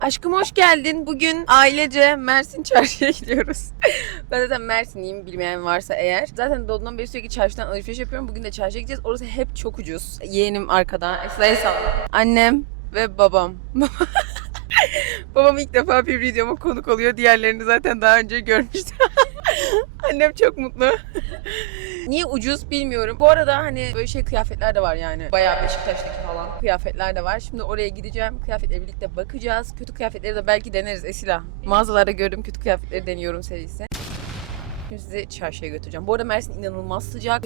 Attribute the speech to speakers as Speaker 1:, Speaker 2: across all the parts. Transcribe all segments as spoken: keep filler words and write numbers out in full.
Speaker 1: Aşkım hoş geldin. Bugün ailece Mersin Çarşı'ya gidiyoruz. Ben zaten Mersinliyim, bilmeyen varsa eğer. Zaten doğduğumdan beri sürekli çarşıdan alışveriş yapıyorum. Bugün de çarşıya gideceğiz. Orası hep çok ucuz. Yeğenim arkada. Esra'ya sağlam. Annem ve babam. Babam ilk defa bir videoma konuk oluyor. Diğerlerini zaten daha önce görmüştüm. Annem çok mutlu. Niye ucuz bilmiyorum. Bu arada hani böyle şey kıyafetler de var yani. Bayağı Beşiktaş'taki falan kıyafetler de var. Şimdi oraya gideceğim. Kıyafetleri birlikte bakacağız. Kötü kıyafetleri de belki deneriz Esila. Mağazalarda gördüğüm kötü kıyafetleri deniyorum serisi. Şimdi sizi çarşıya götüreceğim. Bu arada Mersin inanılmaz sıcak.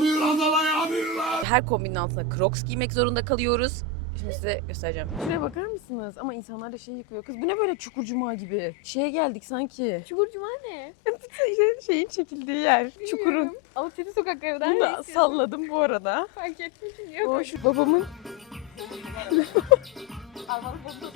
Speaker 1: Her kombinin altına Crocs giymek zorunda kalıyoruz. Şimdi size göstereceğim. Şuraya bakar mısınız? Ama insanlar da şey yıkıyor. Kız bu ne böyle çukurcuma gibi? Şeye geldik sanki.
Speaker 2: Çukurcuma ne?
Speaker 1: İşte şeyin çekildiği yer. Çukurun.
Speaker 2: Alaçatı sokaklarından
Speaker 1: Bunu
Speaker 2: ne
Speaker 1: da
Speaker 2: istiyorsun?
Speaker 1: salladım bu arada.
Speaker 2: Fark etmişim yok.
Speaker 1: O şu babamın
Speaker 2: Almalı bozuldu.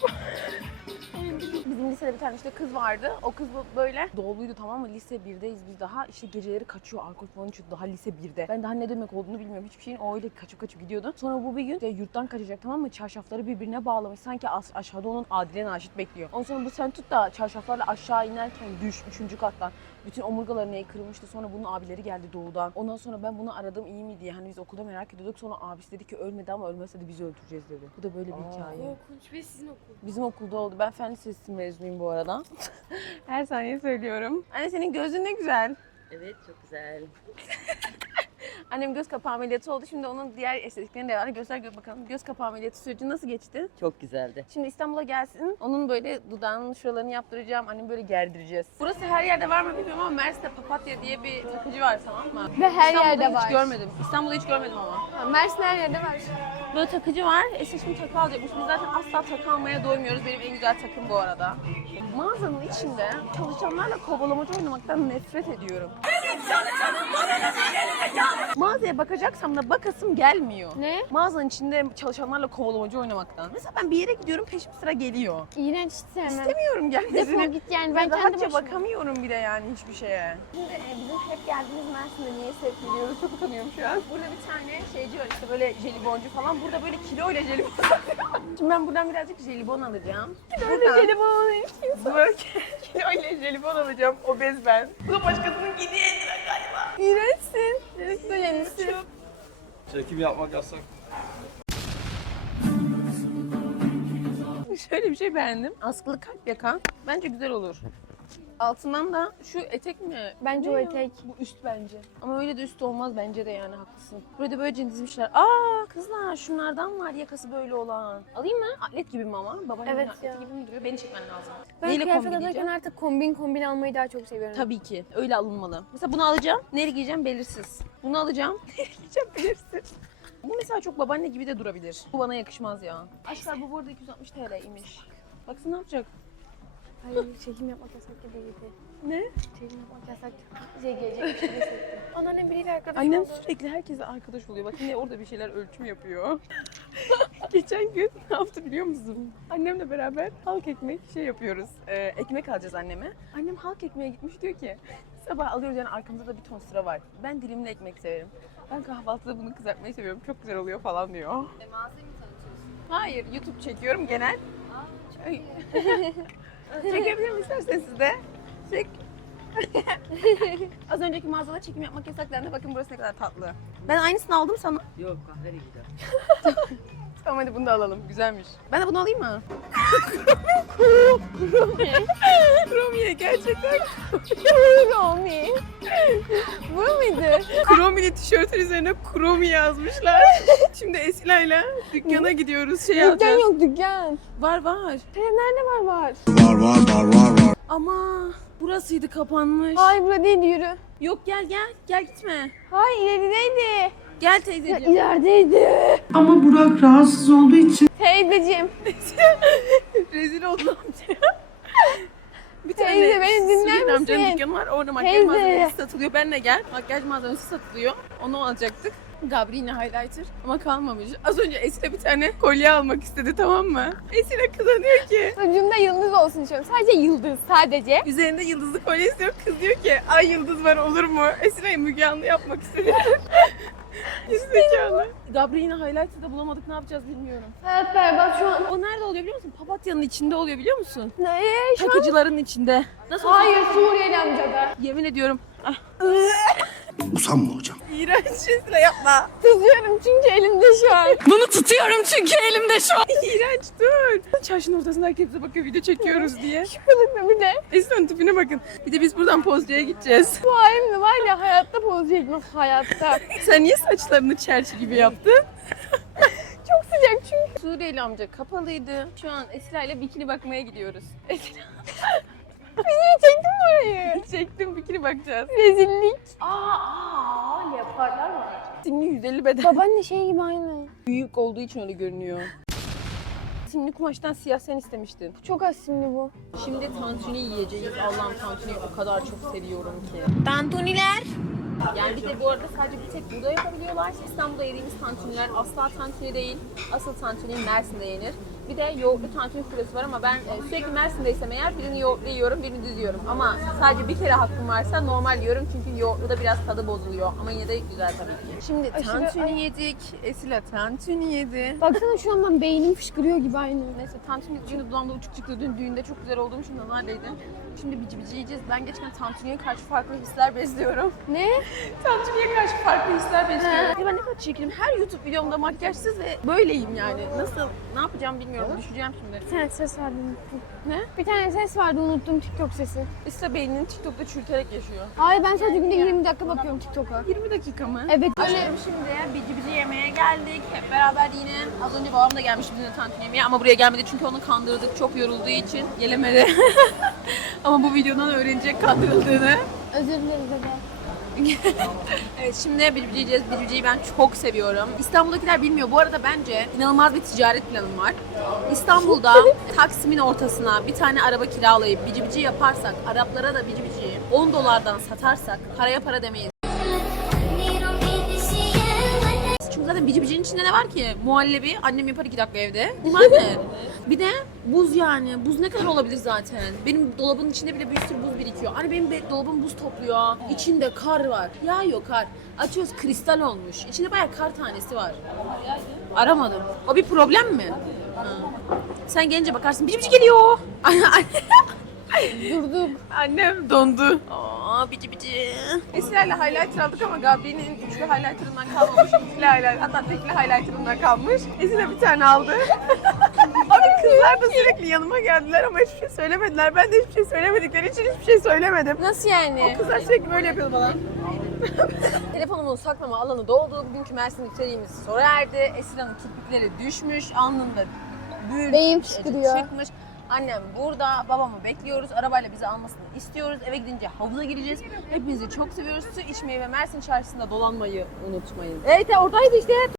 Speaker 1: bizim lisede bir tane işte kız vardı. O kız böyle doğuluydu, tamam mı? Lise birdeyiz biz daha. İşte geceleri kaçıyor, alkol falan içiyordu daha lise birde. Ben daha ne demek olduğunu bilmiyorum hiçbir şeyin. O öyle kaçıp kaçıp gidiyordu. Sonra bu bir gün işte yurttan kaçacak, tamam mı? Çarşafları birbirine bağlamış. Sanki aşağıda onun Adile Naşit bekliyor. Ondan sonra bu sen tut da çarşaflarla aşağı inerken düş üçüncü kattan. Bütün omurgaları neye kırılmıştı. Sonra bunun abileri geldi doğudan. Ondan sonra ben bunu aradım iyi mi diye. Hani biz okulda merak ediyorduk. Sonra abisi dedi ki ölmedi ama ölmezse de bizi öldüreceğiz dedi. Bu da böyle bir
Speaker 2: Aa,
Speaker 1: hikaye.
Speaker 2: korkunç ve sizin okul.
Speaker 1: Bizim okulda oldu. Ben fen lisesi mezunuyum bu arada. Her saniye söylüyorum. Anne senin gözün ne güzel.
Speaker 3: Evet, çok güzel.
Speaker 1: Annem göz kapağı ameliyatı oldu. Şimdi onun diğer estetiklerini de var. Göster gör bakalım. Göz kapağı ameliyatı süreci nasıl geçti?
Speaker 3: Çok güzeldi.
Speaker 1: Şimdi İstanbul'a gelsin. Onun böyle dudağının şuralarını yaptıracağım. Annem böyle gerdireceğiz. Burası her yerde var mı bilmiyorum ama Mersin'de Papatya diye bir takıcı var, tamam mı?
Speaker 2: Ve her
Speaker 1: İstanbul'da
Speaker 2: yerde
Speaker 1: hiç
Speaker 2: var.
Speaker 1: görmedim. İstanbul'da hiç görmedim ama.
Speaker 2: Mersin her yerde var.
Speaker 1: Böyle takıcı var. Esra şimdi takı alacakmış. Biz zaten asla takı almaya doymuyoruz. Benim en güzel takım bu arada. Mağazanın içinde çalışanlarla kovalamaca oynamaktan nefret ediyorum. Mağazaya bakacaksam da bakasım gelmiyor.
Speaker 2: Ne?
Speaker 1: Mağazanın içinde çalışanlarla kovalamaca oynamaktan. Mesela ben bir yere gidiyorum, peşim sıra geliyor.
Speaker 2: İğrenç hiç sevmem.
Speaker 1: İstemiyorum
Speaker 2: Defol
Speaker 1: gelmesini.
Speaker 2: git yani.
Speaker 1: Ben
Speaker 2: Ben kendi
Speaker 1: rahatça
Speaker 2: başıma.
Speaker 1: bakamıyorum bile yani hiçbir şeye. Şimdi e, bizim hep geldiğimiz Mersin'de niye hep geliyoruz? Çok utanıyorum şu an. Burada bir tane şeyci var işte böyle jeliboncu falan. Burada böyle kiloyla jelibon satıyor. Şimdi ben buradan birazcık jelibon alacağım. Kiloyla jelibon alayım. Böyle kiloyla jelibon alacağım. Obez ben. Bu da başkasının giydiği eldiven galiba. İğrençsin. Evet, de yenisi.
Speaker 4: Çekim yapmak yasak.
Speaker 1: Şöyle bir şey beğendim. Askılı kalp yakan. Bence güzel olur. Altından da şu etek mi?
Speaker 2: Bence
Speaker 1: Ne
Speaker 2: o
Speaker 1: ya?
Speaker 2: etek.
Speaker 1: Bu üst bence. Ama öyle de üst olmaz bence de, yani haklısın. Burada böyle dizmişler. Aa kızlar şunlardan var yakası böyle olan. Alayım mı? Atlet gibi mi ama? Babanın
Speaker 2: Evet
Speaker 1: atleti
Speaker 2: ya.
Speaker 1: gibi mi duruyor? Beni çekmen lazım.
Speaker 2: Ben
Speaker 1: Neyle
Speaker 2: kıyafet
Speaker 1: kombinleyeceğim?
Speaker 2: alırken artık kombin kombin almayı daha çok seviyorum.
Speaker 1: Tabii ki. Öyle alınmalı. Mesela bunu alacağım. Nereye giyeceğim belirsiz. Bunu alacağım. Nereye giyeceğim belirsiz. Bu mesela çok babaanne gibi de durabilir. Bu bana yakışmaz ya. Aşklar bu burada iki yüz altmış T L'ymiş. Baksana ne yapacak?
Speaker 2: Hayır, çekim yapmak yasak gibi değildi.
Speaker 1: Ne?
Speaker 2: Çekim yapmak yasak. Şey gelecek bir şey hissettim. Anneannem biriyle arkadaş
Speaker 1: Annem
Speaker 2: oldu.
Speaker 1: sürekli herkese arkadaş oluyor. Bak yine orada bir şeyler ölçüm yapıyor. Geçen gün ne yaptı biliyor musun? Annemle beraber halk ekmek şey yapıyoruz. Ee, ekmek alacağız anneme. Annem halk ekmeğe gitmiş, diyor ki sabah alıyoruz yani arkamızda da bir ton sıra var. Ben dilimli ekmek severim. Ben kahvaltıda bunu kızartmayı seviyorum. Çok güzel oluyor falan diyor.
Speaker 2: E, mağazayı mı tanıtıyorsun?
Speaker 1: Hayır, YouTube çekiyorum genel.
Speaker 2: Aa,
Speaker 1: Ay. Çekebilirim isterseniz siz de. Çek. Az önceki mağazada çekim yapmak yasaklandı. Bakın burası ne kadar tatlı. Ben aynısını aldım sana.
Speaker 3: Yok, kahverengi gider.
Speaker 1: Tamam hadi bunu da alalım. Güzelmiş. Ben de bunu alayım mı? Kromiye gerçekten.
Speaker 2: Romi. Bu muydu?
Speaker 1: Kromili tişörtün üzerine Kromi yazmışlar. Şimdi Esilay'la dükkana gidiyoruz. Şey
Speaker 2: Dükkan
Speaker 1: alacağız.
Speaker 2: yok dükkan.
Speaker 1: Var var.
Speaker 2: He, nerede var var?
Speaker 1: Ama burasıydı, kapanmış.
Speaker 2: Hayır burada değil, yürü.
Speaker 1: Yok gel gel. Gel gitme.
Speaker 2: Hayır ilerideydi.
Speaker 1: Gel
Speaker 2: Ya,
Speaker 1: teyzeciğim.
Speaker 2: ilerideydi.
Speaker 5: Ama Burak rahatsız olduğu için
Speaker 2: Teyzeciğim.
Speaker 1: Rezil oldum. Bir
Speaker 2: Teyze, beni dinler
Speaker 1: Süleyman amcanın
Speaker 2: misin?
Speaker 1: dükkanı var. Orada makyaj
Speaker 2: Teyze.
Speaker 1: malzemesi satılıyor. Benle gel. Makyaj malzemesi satılıyor. Onu alacaktık. Gabrini highlighter ama kalmamış. Az önce Esile bir tane kolye almak istedi, tamam mı? Esile kıza diyor ki
Speaker 2: Ucunda yıldız olsun istiyorum. Sadece yıldız, sadece.
Speaker 1: üzerinde yıldızlı kolye istiyor. Kız diyor ki ay yıldız var olur mu? Esile Müge Anlı yapmak istedi. Zekalı. Gabri'yi yine highlight'ı bulamadık, ne yapacağız bilmiyorum.
Speaker 2: Hayat berbat şu an.
Speaker 1: O nerede oluyor biliyor musun? Papatya'nın içinde oluyor biliyor musun?
Speaker 2: Ne? Şu an...
Speaker 1: Takıcıların içinde. Nasıl?
Speaker 2: Hayır, Suriyeli amcada.
Speaker 1: Yemin ediyorum. Ah.
Speaker 5: Usanma hocam.
Speaker 1: İğrenç şeyler yapma.
Speaker 2: Tutuyorum çünkü elimde şu an.
Speaker 1: Bunu tutuyorum çünkü elimde şu an. İğrenç dur. Çarşının ortasında herkes bize bakıyor, video çekiyoruz diye.
Speaker 2: Şu kılıkla bir de.
Speaker 1: Esra'nın tipine bakın. Bir de biz buradan pozcuya gideceğiz.
Speaker 2: Bu halimle var ya hayatta poz çekmem. Hayatta.
Speaker 1: Sen niye saçlarını çerçi gibi yaptın?
Speaker 2: Çok sıcak çünkü.
Speaker 1: Suriyeli amca kapalıydı. Şu an Esra ile bikini bakmaya gidiyoruz. Esra.
Speaker 2: Niye çektin mi orayı?
Speaker 1: Çektim, bikini bakacağız.
Speaker 2: Rezillik. Aa, aa, leoparlar var.
Speaker 1: Simli yüz elli beden.
Speaker 2: Babaanne şey gibi aynı.
Speaker 1: Büyük olduğu için öyle görünüyor. Simli kumaştan siyah sen istemiştin.
Speaker 2: Çok az simli bu.
Speaker 1: Şimdi tantuni yiyeceğiz. Allah'ım tantuniyi o kadar çok seviyorum ki. Tantuniler! Yani bir de bu arada sadece bir tek burada yapabiliyorlar. İstanbul'da yediğimiz tantuniler asla tantuni değil. Asıl tantuni Mersin'de yenir. Bir de yoğurtlu tantuni fırası var ama ben e, sürekli Mersin'deysem eğer birini yoğurtlu yiyorum, birini düz yiyorum. Ama sadece bir kere hakkım varsa normal yiyorum çünkü yoğurtluda biraz tadı bozuluyor. Ama yine de güzel tabii ki. Şimdi
Speaker 2: Aşırı-
Speaker 1: tantuni
Speaker 2: Ay.
Speaker 1: yedik. Esila tantuni yedi.
Speaker 2: Baksana şu an ben beynim fışkırıyor gibi aynı.
Speaker 1: Neyse tantuni şimdi dudağımda uçuk çıktı. Dün düğünde çok güzel olduğum için nazardaydım. Şimdi bici bici yiyeceğiz. Ben geçen tantuniye karşı farklı hisler besliyorum.
Speaker 2: Ne?
Speaker 1: Tantuniye karşı farklı hisler besliyorum. Ya ben ne kadar çirkinim. Her YouTube videomda makyajsız ve böyleyim yani. Nasıl, ne yapacağım bilmiyorum. Düşeceğim şimdi.
Speaker 2: Bir tane ses vardı unuttum.
Speaker 1: Ne?
Speaker 2: Bir tane ses vardı unuttum TikTok sesi.
Speaker 1: İşte beyninin TikTok'ta çürüterek yaşıyor.
Speaker 2: Hayır ben sadece günde yirmi dakika bakıyorum TikTok'a.
Speaker 1: yirmi dakika mı?
Speaker 2: Evet.
Speaker 1: Aşkım şimdi bici bici yemeğe geldik. Hep beraber yine az önce babam da gelmiş bizimle tantuni yemeye ama buraya gelmedi çünkü onu kandırdık. Çok yorulduğu için gelemedi. Ama bu videodan öğrenecek kandırıldığını.
Speaker 2: Özür dileriz dede.
Speaker 1: Evet şimdi bici bici yiyeceğiz. Bici biciyi ben çok seviyorum. İstanbul'dakiler bilmiyor. Bu arada bence inanılmaz bir ticaret planım var. İstanbul'da Taksim'in ortasına bir tane araba kiralayıp bici bici yaparsak, Araplara da bici biciyi on dolardan satarsak paraya para demeyiz. Çünkü zaten bici bicinin içinde ne var ki? Muhallebi, annem yapar iki dakika evde. Bunlar ne? Bir de buz yani. Buz ne kadar olabilir zaten? Benim dolabın içinde bile bir sürü buz birikiyor. Hani benim be- dolabım buz topluyor. İçinde kar var. Yağıyor kar. Açıyoruz kristal olmuş. İçinde bayağı kar tanesi var. Aramadım. O bir problem mi? Ha. Sen gelince bakarsın. Bici bici geliyor.
Speaker 2: Durduk.
Speaker 1: Annem dondu. Aa bici bici. Esra'yla highlighter aldık ama Gabri'nin üçlü highlighter'ından kalmamış. İkili highlighter, hatta tekli highlighter'ından kalmış. Esra bir tane aldı. Abi kızlar da sürekli yanıma geldiler ama hiçbir şey söylemediler. Ben de hiçbir şey söylemedikleri için hiçbir şey söylemedim.
Speaker 2: Nasıl yani?
Speaker 1: Kızlar sürekli böyle yapıyordu bana. Telefonumun saklama alanı doldu. Bugünkü Mersin içeriğimiz sona erdi. Esra'nın kirpikleri düşmüş. Alnında büyük
Speaker 2: Beyin fışkırıyor.
Speaker 1: çıkmış. Annem burada, babamı bekliyoruz. Arabayla bizi almasını istiyoruz. Eve gidince havuza gireceğiz. Hepinizi çok seviyoruz. Su içmeyi ve Mersin çarşısında dolanmayı unutmayın.
Speaker 2: Evet oradaydı işte.